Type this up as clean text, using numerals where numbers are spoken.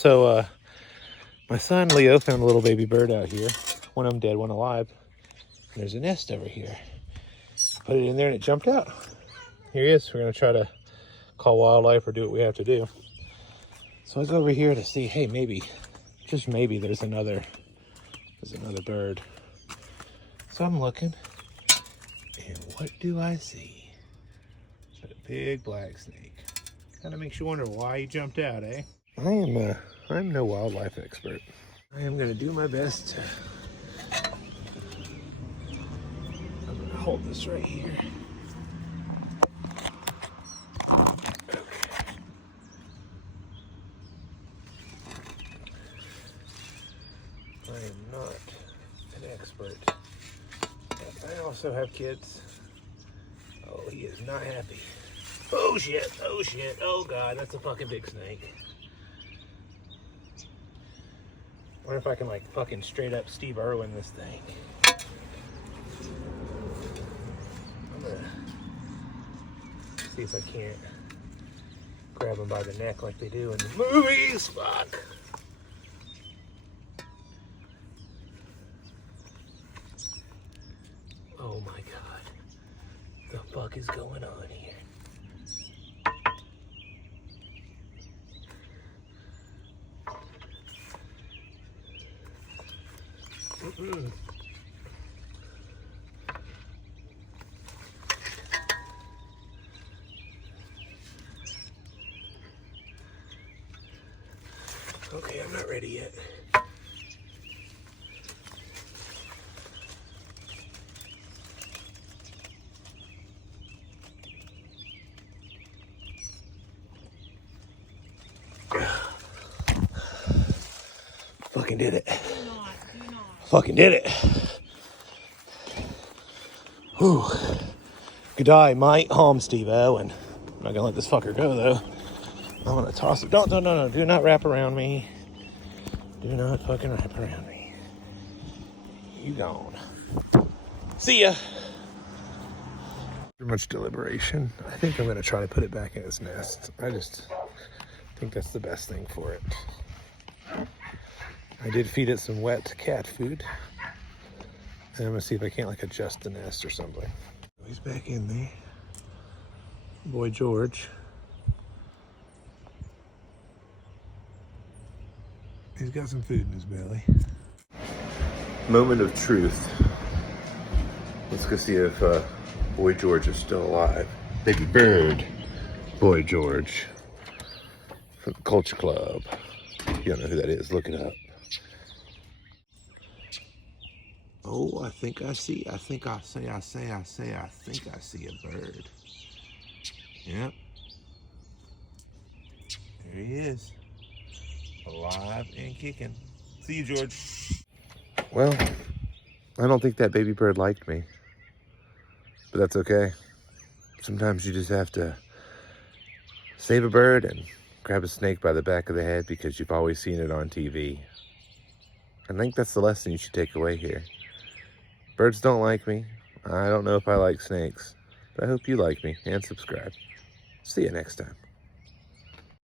So my son Leo found a little baby bird out here. One of them dead, one alive. And there's a nest over here. Put it in there and it jumped out. Here he is. We're gonna try to call wildlife or do what we have to do. So I go over here to see, hey, maybe, just maybe there's another bird. So I'm looking, and what do I see? But a big black snake. Kind of makes you wonder why he jumped out, eh? I'm no wildlife expert. I am gonna do my best to, I'm gonna hold this right here. Okay. I am not an expert. But I also have kids. Oh, he is not happy. Oh shit, oh shit, oh god, that's a fucking big snake. I wonder if I can like fucking straight up Steve Irwin this thing. I'm gonna see if I can't grab him by the neck like they do in the movies. Fuck. Oh my god. The fuck is going on here? Okay, I'm not ready yet. Fucking did it. Do not. Fucking did it. Whew. Good day, mate. Home, Steve Owen. I'm not gonna let this fucker go though. I'm gonna toss it. Don't, no. Do not wrap around me. Do not fucking wrap around me. You gone. See ya. After much deliberation, I think I'm gonna try to put it back in its nest. I just think that's the best thing for it. I did feed it some wet cat food. And I'm gonna see if I can't like adjust the nest or something. He's back in there. Boy George. He's got some food in his belly. Moment of truth. Let's go see if Boy George is still alive. Baby bird. Boy George. From the Culture Club. You don't know who that is, look it up. Oh, I think I see a bird. Yep. There he is. Alive and kicking. See you, George. Well, I don't think that baby bird liked me. But that's okay. Sometimes you just have to save a bird and grab a snake by the back of the head because you've always seen it on TV. I think that's the lesson you should take away here. Birds don't like me. I don't know if I like snakes, but I hope you like me and subscribe. See you next time.